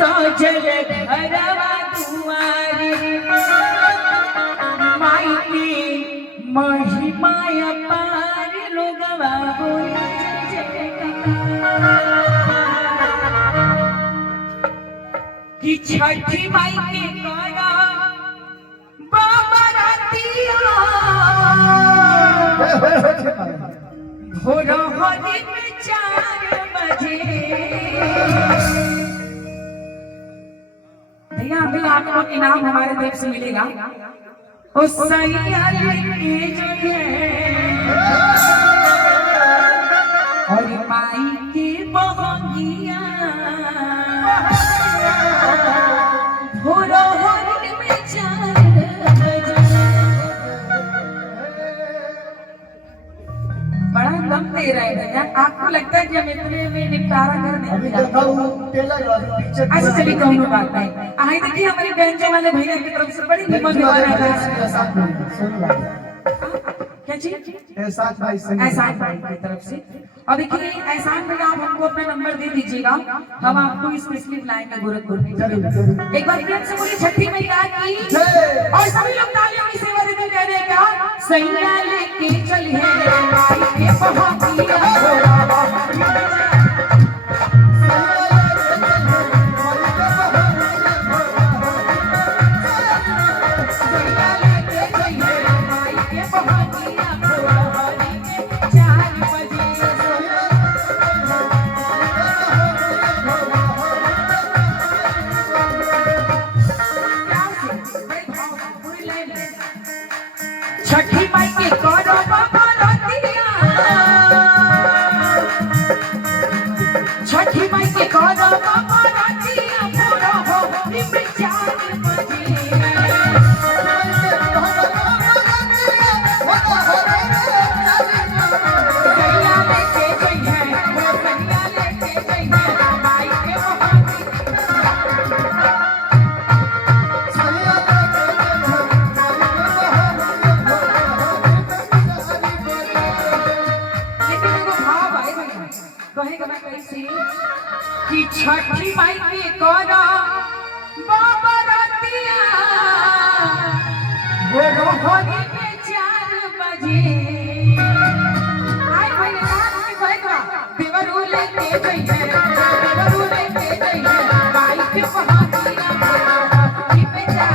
सोजल घरवा दुआरी माई की महिमा अपार लोगवा बोले कि छठी माई के करा बाबा रातिया भोर होने में 4 बजे। भैया अभी आपको इनाम हमारे तरफ से मिलेगा। उस सैया लेके जो है और माई के बहंगिया भोर होने में 4 बड़ा दम दे रहे हैं भैया। आपको लगता है कि हम इतने में निपटारा कर देंगे? ऐसे चलिए कहूँ बात नहीं। आई देखिए हमारे बेंचो वाले भैया की तरफ से बड़ी निमन क्या चीज एहसान भाई की तरफ से। और देखिए एहसान भैया आप हमको अपना नंबर दे दीजिएगा, हम आपको स्पेशली बुलाएंगे गोरखपुर में। एक बार प्रेम से बोलिए छठी मैया की और सभी लोग तालियों की सेवा देते कह रहे क्या सैया लेके चलिए माई के बहंगिया छठी माई के करो बाबा रतिया छठी माई के करो बाबा रतिया पूरा हो में 4 बजे। सैया लेके जइहे सैया लेके जइहे माई के कि छठी माई के करा बाबा रतिया भोर होने में 4 बजे। आई भाई रात में कहेगा देवरू लेके जइहे देवरू लेके जइहे माई के बहंगिया की पे 4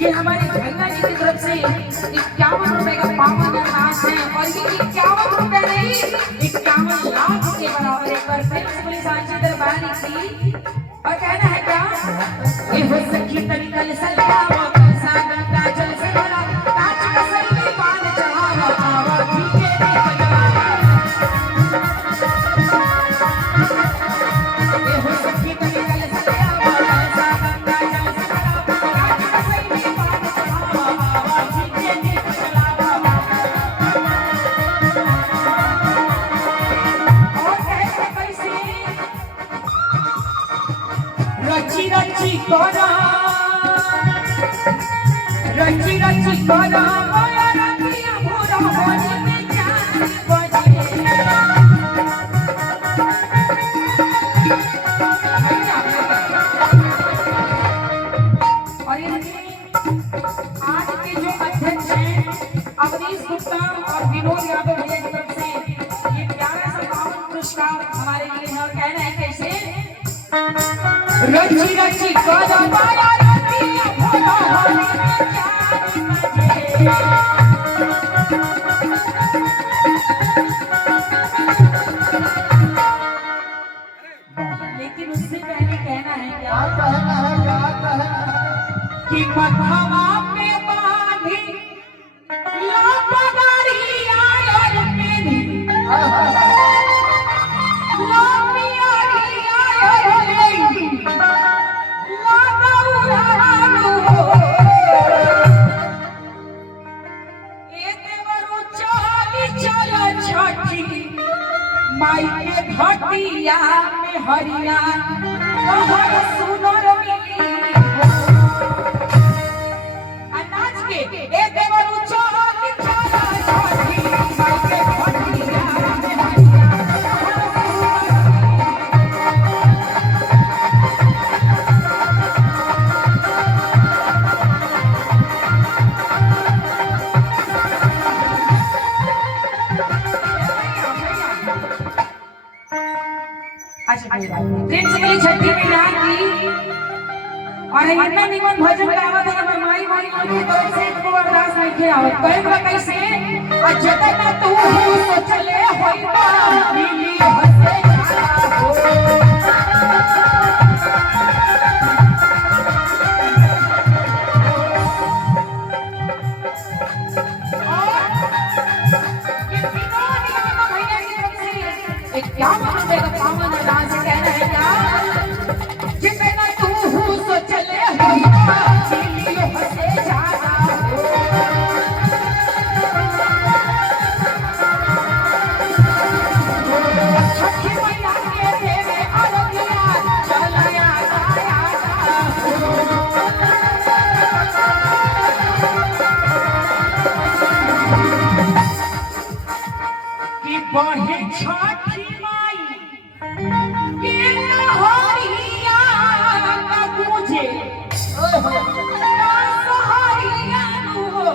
ये हमारी गंगा जी की तरफ से 51 रुपए का पावन अनाज है और ये 51 रुपए नहीं 51 लाख के बराबर एक बार फिर से पुलिस सांची दरबार की और कहना है क्या ये हो सखी तनिकल सलावा सागर का जल से भरा कांच का सर में पान चढ़ावा आवा ठीके रे बजावा ये हो सखी तनिकल सलावा सागर का जल से भरा कांच का सर में पान चढ़ावा आवा ठीके रे बजावा। और कैसे कैसे रची रची करा रची रची करा माया रतिया भोरा होने में 4 बजे। और ये आज के जो अध्यक्ष हैं अवनीश गुप्ता और विनोद यादव भैया की तरफ से ये प्यारा सा पावन पुरस्कार हमारे लिए है और कह रहे हैं कि रची रची करो माया रतिया भोला होली लेकिन उससे पहले कहना है क्या कि मथवा पे बांधी लापगारी आयल मेरी लापियारी आयल मेरी लादौरानु हो ए देवरु चाली चल छठी माई के घटिया में हरिया कहर सुनर मिली अनाज के ए देवरु चाली चल छठी माई के घटिया में हरिया प्रिंसिपली छठी मैया की और इतना निमन भजन गावत है हमर माई माई की तरफ से को अरदास नहीं आवत कहे कैसे अजतना तू सोचले होइबा मिली हसे जाला हो क्या रुपए का पावन डांस कहना है क्या जितना तू सोचले होइबा मिली हसे जाला हो छठी मैया के देवे अरतिया चलया गाया कि बढ़े छठी माई के लहरिया का तुझे सहारिया नु हो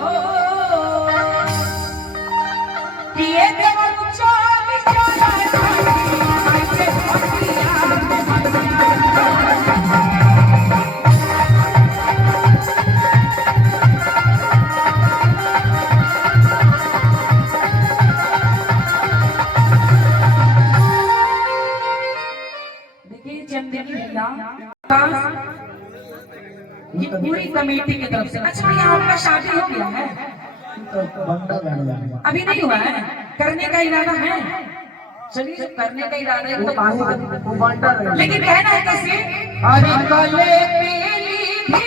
कि ये देवरु चल चला छठी माई के घटिया में हरिया ये पूरी कमेटी की तरफ से। अच्छा भैया आपका शादी हो गया है? अभी नहीं हुआ है, करने का इरादा है? चलिए करने का इरादा है तो लेकिन कहना है कैसे? अरे गले पे